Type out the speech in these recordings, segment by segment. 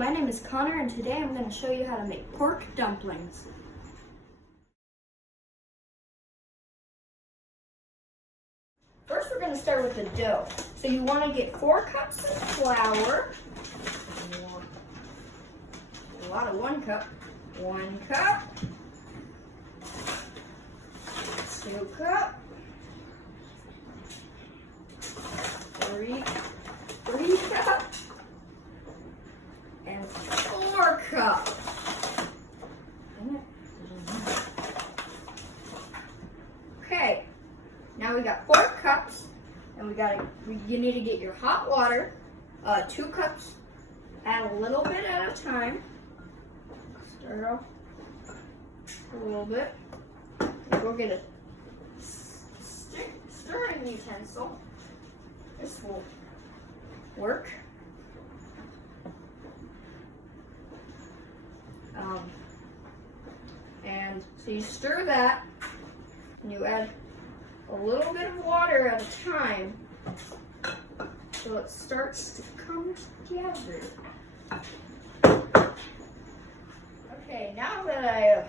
my name is Connor, and today I'm going to show you how to make pork dumplings. First, we're going to start with the dough. So you want to get 4 cups of flour. A lot of 1 cup. 1 cup. 2 cup. 3 cup. And 4 cup. Okay, now we got 4 cups, and you need to get your hot water, 2 cups, add a little bit at a time. Start off a little bit. Go get a stirring utensil. This will work. And so you stir that, and you add a little bit of water at a time so it starts to come together. Okay, now that I have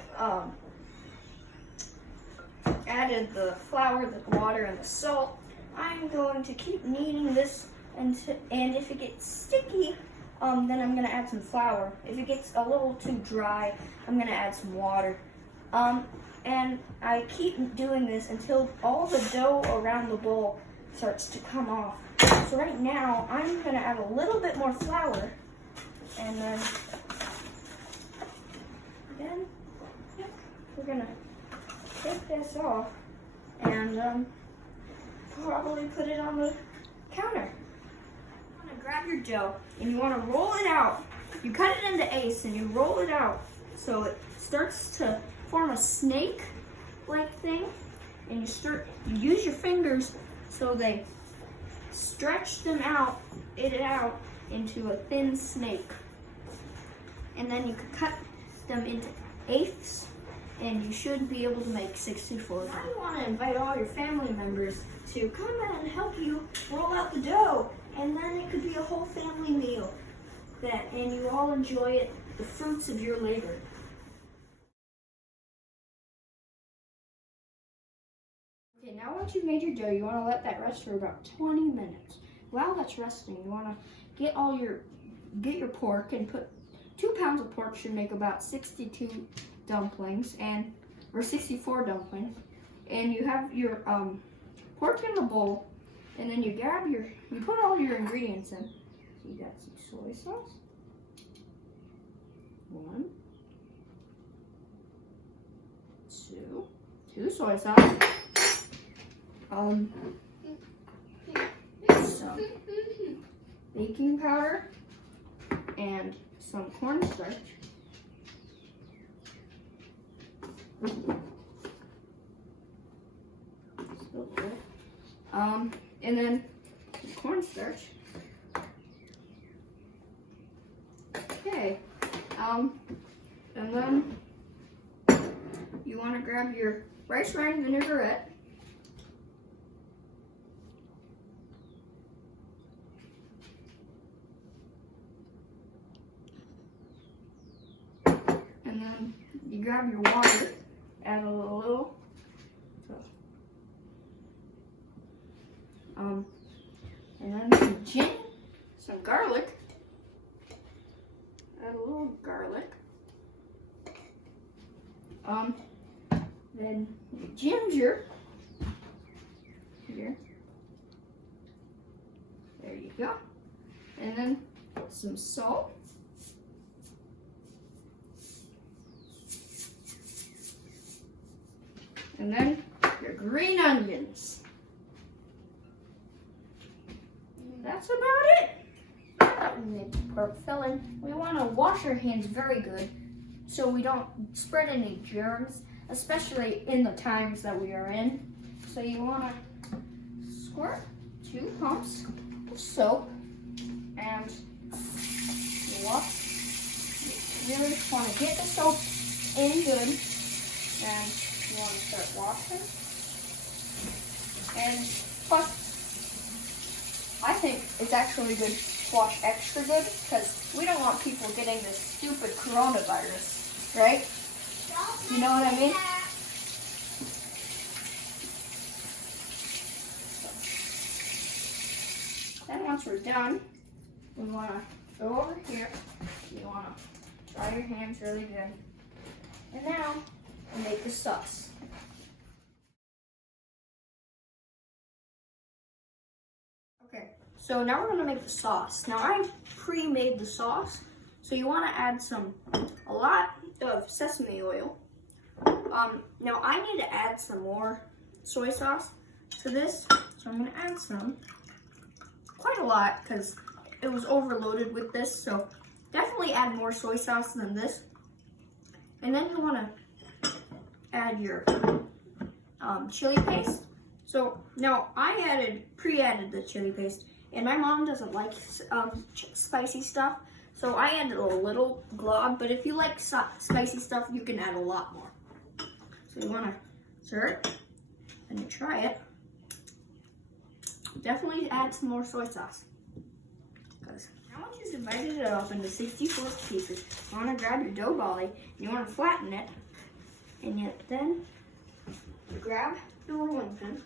added the flour, the water, and the salt, I'm going to keep kneading this, and if it gets sticky, then I'm going to add some flour. If it gets a little too dry, I'm going to add some water. And I keep doing this until all the dough around the bowl starts to come off. So right now, I'm going to add a little bit more flour, and then we're going to take this off and probably put it on the counter. You want to grab your dough and you want to roll it out. You cut it into eighths and you roll it out so it starts to form a snake-like thing, and you use your fingers so they stretch it out into a thin snake. And then you can cut them into eighths, and you should be able to make 64 of them. Now you want to invite all your family members to come and help you roll out the dough, and then it could be a whole family meal and you all enjoy it, the fruits of your labor. Okay, now once you've made your dough, you want to let that rest for about 20 minutes. While that's resting, you want to get your pork, and put 2 pounds of pork should make about 62 dumplings, or 64 dumplings. And you have your pork in the bowl, and then you put all your ingredients in. So you got some soy sauce. 1, 2 soy sauce. Some baking powder and some cornstarch. Still good. And then cornstarch. Okay. And then you want to grab your rice wine vinaigrette. And then you grab your water, add a little. And then some gin, some garlic. Add a little garlic. Then ginger. Here. There you go. And then some salt. And then your green onions. That's about it. And the pork filling. We want to wash our hands very good so we don't spread any germs, especially in the times that we are in. So you want to squirt 2 pumps of soap, and you really just want to get the soap in good, and you want to start washing. And plus, I think it's actually good wash extra good because we don't want people getting this stupid coronavirus, right? You know what I mean? Then once we're done, we want to go over here. You want to dry your hands really good. And now we make the sauce. Okay, so now we're going to make the sauce. Now I pre-made the sauce, so you want to add a lot of sesame oil. Now I need to add some more soy sauce to this, so I'm going to add some. Quite a lot because it was overloaded with this, so definitely add more soy sauce than this. And then you want to add your chili paste. So now I pre-added the chili paste, and my mom doesn't like spicy stuff, so I added a little glob. But if you like spicy stuff, you can add a lot more. So you want to stir it and you try it. Definitely add some more soy sauce. Because now once you've divided it up into 64 pieces, you want to grab your dough volley and you want to flatten it. And then grab the rolling pin.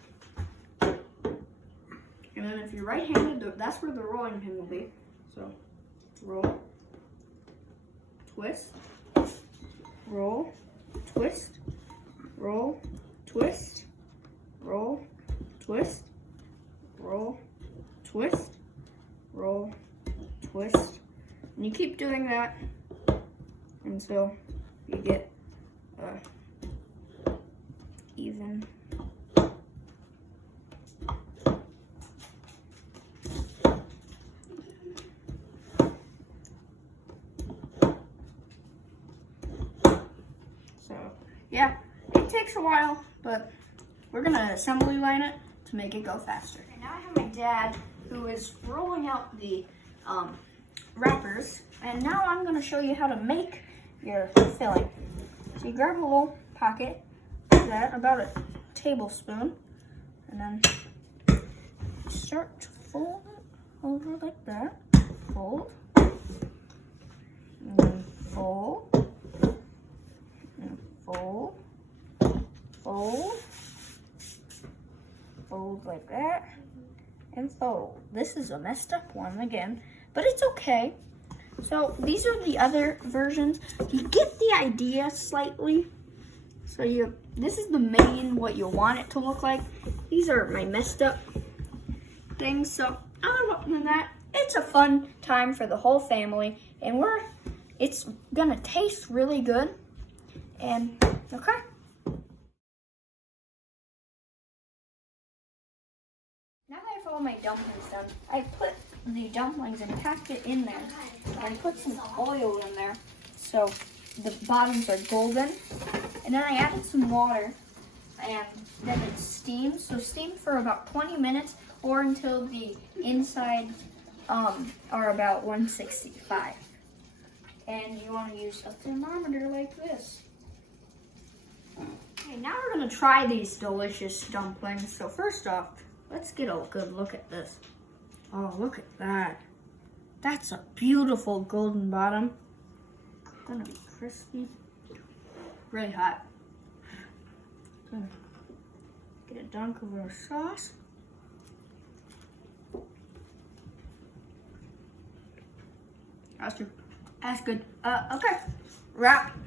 And then if you're right-handed, that's where the rolling pin will be. So roll, twist, roll, twist, roll, twist, roll, twist, roll, twist, roll, twist. And you keep doing that until you get even. So yeah, it takes a while, but we're gonna assembly line it to make it go faster. And now I have my dad who is rolling out the wrappers, and now I'm going to show you how to make your filling. So you grab a little pocket, like that, about a tablespoon, and then you start to fold it over like that. Fold, and then fold, and fold, fold, fold like that, and fold. This is a messed up one again, but it's okay. So these are the other versions. You get the idea slightly. So this is the main, what you want it to look like. These are my messed up things. So other than that, it's a fun time for the whole family, and it's gonna taste really good. And okay. Now that I have all my dumplings done, I put the dumplings and packed it in there, and put some oil in there so the bottoms are golden. And then I added some water, and then it steams. So steam for about 20 minutes or until the inside are about 165. And you want to use a thermometer like this. Okay, now we're going to try these delicious dumplings. So first off, let's get a good look at this. Oh, look at that. That's a beautiful golden bottom. Gonna be crispy. Really hot. Gonna get a dunk of our sauce. That's good. Okay. Wrap.